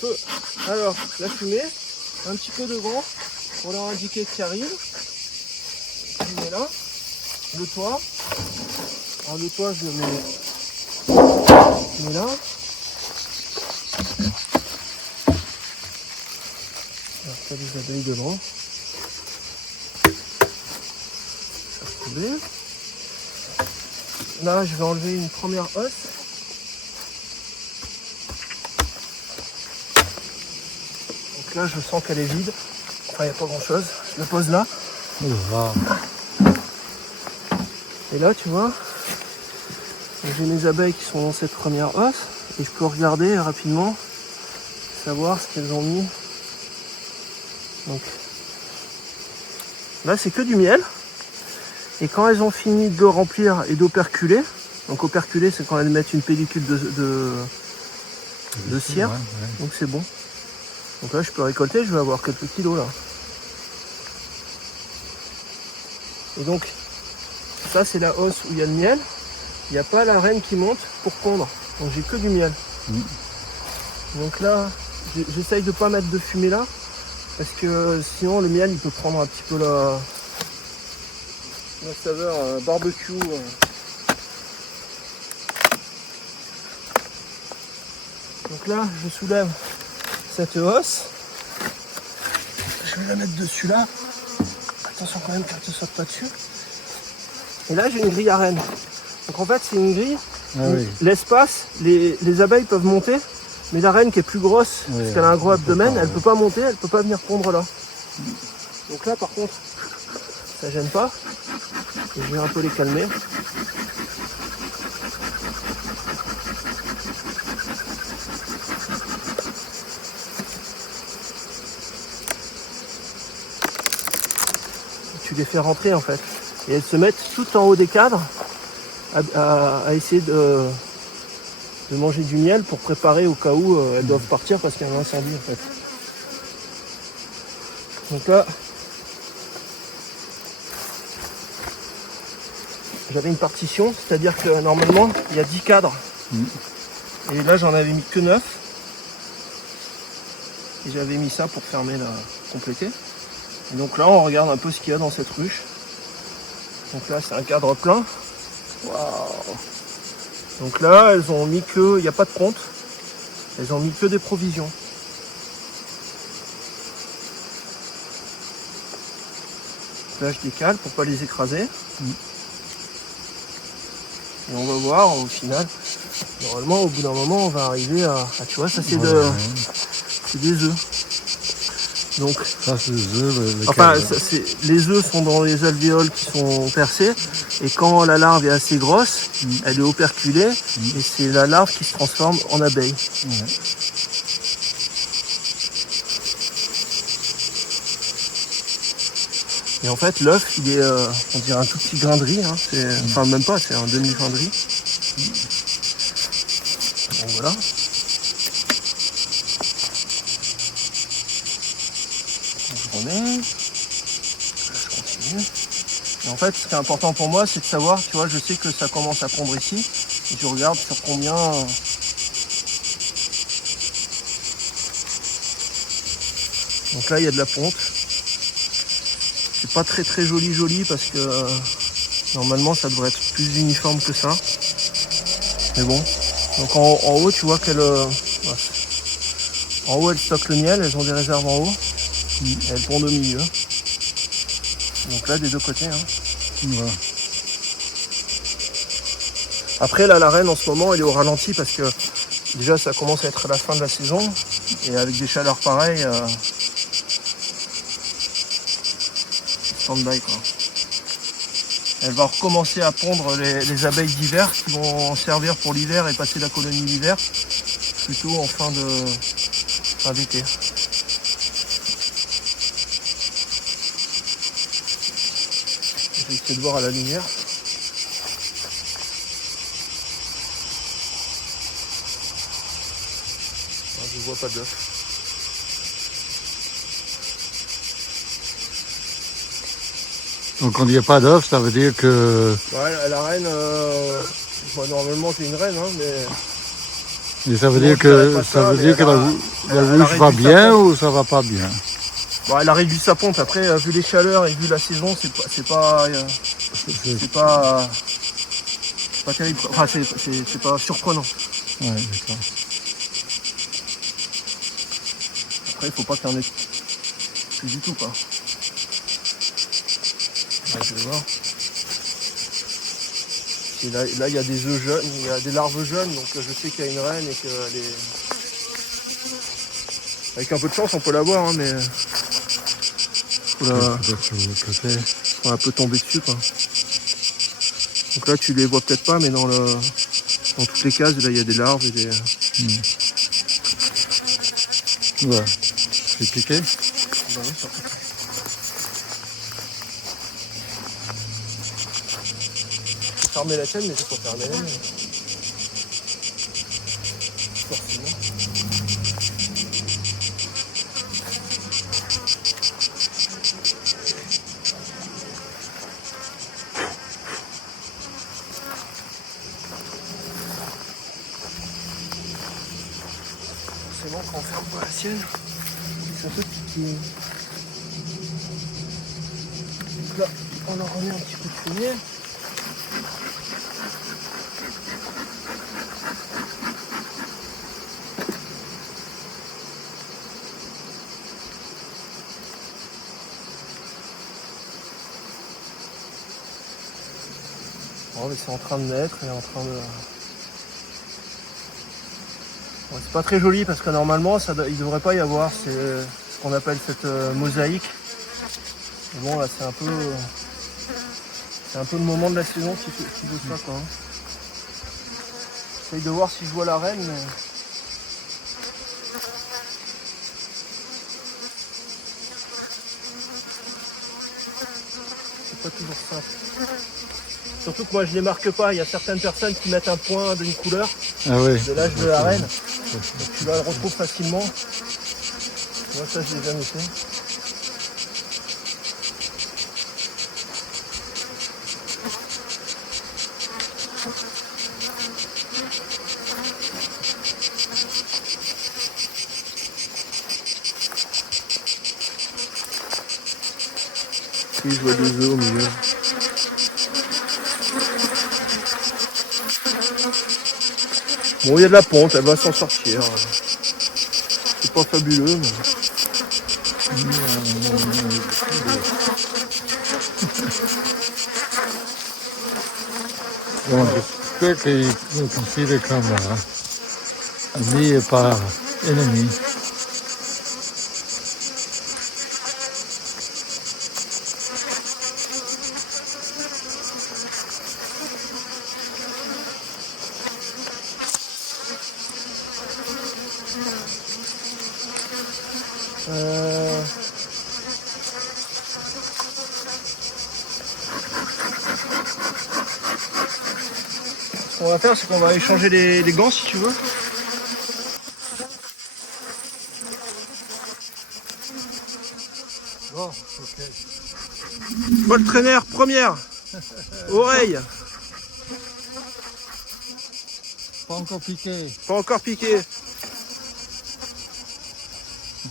feu. Alors, la fumée, un petit peu de vent pour leur indiquer qu'il arrive. Je mets là. Le toit. Alors le toit, je le mets là. Alors, pas des abeilles devant. Là, je vais enlever une première hausse. Donc là, je sens qu'elle est vide. Enfin, il n'y a pas grand chose. Je la pose là. Et là, tu vois, j'ai mes abeilles qui sont dans cette première hausse. Et je peux regarder rapidement, savoir ce qu'elles ont mis. Donc là, c'est que du miel. Et quand elles ont fini de le remplir et d'operculer, donc operculer, c'est quand elles mettent une pellicule de cire, donc c'est bon. Donc là, je peux récolter, je vais avoir quelques kilos là. Et donc, ça c'est la hausse où il y a le miel. Il n'y a pas la reine qui monte pour pondre. Donc j'ai que du miel. Donc là, j'essaye de ne pas mettre de fumée là, parce que sinon le miel il peut prendre un petit peu la saveur barbecue. Donc là, je soulève cette hausse. Je vais la mettre dessus là. Attention quand même qu'elle ne saute pas dessus. Et là, j'ai une grille à reine. Donc en fait, c'est une grille. L'espace, les abeilles peuvent monter, mais la reine qui est plus grosse, parce qu'elle a un gros abdomen, elle ne peut pas monter, elle ne peut pas venir pondre là. Donc là, par contre, ça gêne pas. Et je vais un peu les calmer. Tu les fais rentrer en fait. Et elles se mettent tout en haut des cadres à essayer de manger du miel pour préparer au cas où elles doivent partir parce qu'il y a un incendie en fait. Donc là, j'avais une partition, c'est-à-dire que normalement il y a 10 cadres. Et là j'en avais mis que 9. Et j'avais mis ça pour fermer compléter. Et donc là on regarde un peu ce qu'il y a dans cette ruche. Donc là c'est un cadre plein. Waouh. Donc là elles ont mis que, il n'y a pas de compte. Elles ont mis que des provisions. Là je décale pour pas les écraser. Et on va voir au final, normalement au bout d'un moment on va arriver à tu vois ça c'est des œufs. Donc ça c'est des œufs. Enfin les œufs sont dans les alvéoles qui sont percés et quand la larve est assez grosse, elle est operculée et c'est la larve qui se transforme en abeille. Et en fait l'œuf il est on dirait un tout petit grain de riz, hein. Enfin même pas, c'est un demi-grain de riz. Donc voilà. Je remets. Là je continue. Et en fait ce qui est important pour moi c'est de savoir, tu vois, je sais que ça commence à pondre ici. Et je regarde sur combien. Donc là il y a de la ponte. C'est pas très joli parce que normalement ça devrait être plus uniforme que ça. Mais bon. Donc en haut tu vois qu'elle. En haut elles stockent le miel, elles ont des réserves en haut. Et elles pondent au milieu. Donc là des deux côtés. Voilà. Après là la reine en ce moment elle est au ralenti parce que déjà ça commence à être la fin de la saison. Et avec des chaleurs pareilles. Stand-by quoi. Elle va recommencer à pondre les abeilles d'hiver qui vont servir pour l'hiver et passer la colonie l'hiver plutôt en fin d'été. Je vais essayer de voir à la lumière. Je vois pas d'œuf. Donc quand il n'y a pas d'œuf, ça veut dire que... Ouais, la reine, normalement c'est une reine, hein, mais Et ça veut Bon, dire je dirais pas ça ça, veut mais dire que elle la a bouche va réduit sa bien pompe. ou ça va pas bien? Bon, elle a réduit sa pompe. Après, vu les chaleurs et vu la saison, c'est pas terrible. Enfin, c'est pas surprenant. Ouais, d'accord. Après, il faut pas qu'il y en ait plus du tout, quoi. Là, je vais voir. Et là, il y a des œufs jeunes, il y a des larves jeunes, donc je sais qu'il y a une reine et qu'elle est... Avec un peu de chance, on peut la voir, hein, mais... Faut un peu tomber dessus, quoi. Donc là, tu les vois peut-être pas, mais dans toutes les cases, là, il y a des larves et des... Ouais. C'est piqué? Bah oui, surtout. J'ai fermé la chaîne, mais j'ai pas fermé la mienne. Forcément. Forcément, quand on ferme pas la sienne, c'est un peu piqué. Donc là, on en remet un petit coup de fumier. Bon, mais c'est en train de naître et en train de... Bon, c'est pas très joli parce que normalement il devrait pas y avoir ce qu'on appelle cette mosaïque. Mais bon là c'est un peu le moment de la saison qui veut ça, quoi. J'essaye de voir si je vois la reine, mais c'est pas toujours simple. Surtout que moi je les marque pas, il y a certaines personnes qui mettent un point d'une couleur Ah oui. de l'âge de la reine. Donc tu la retrouves facilement. Moi ça je l'ai jamais fait. Si je vois des œufs au milieu. Bon, il y a de la ponte, elle va s'en sortir. C'est pas fabuleux, mais... Bon, j'espère qu'ils nous considèrent comme amis et pas ennemis. Ce qu'on va faire, c'est qu'on va échanger les gants si tu veux. Bon, ok. Paul Trainer, première. Oreille. Pas encore piqué. Pas encore piqué.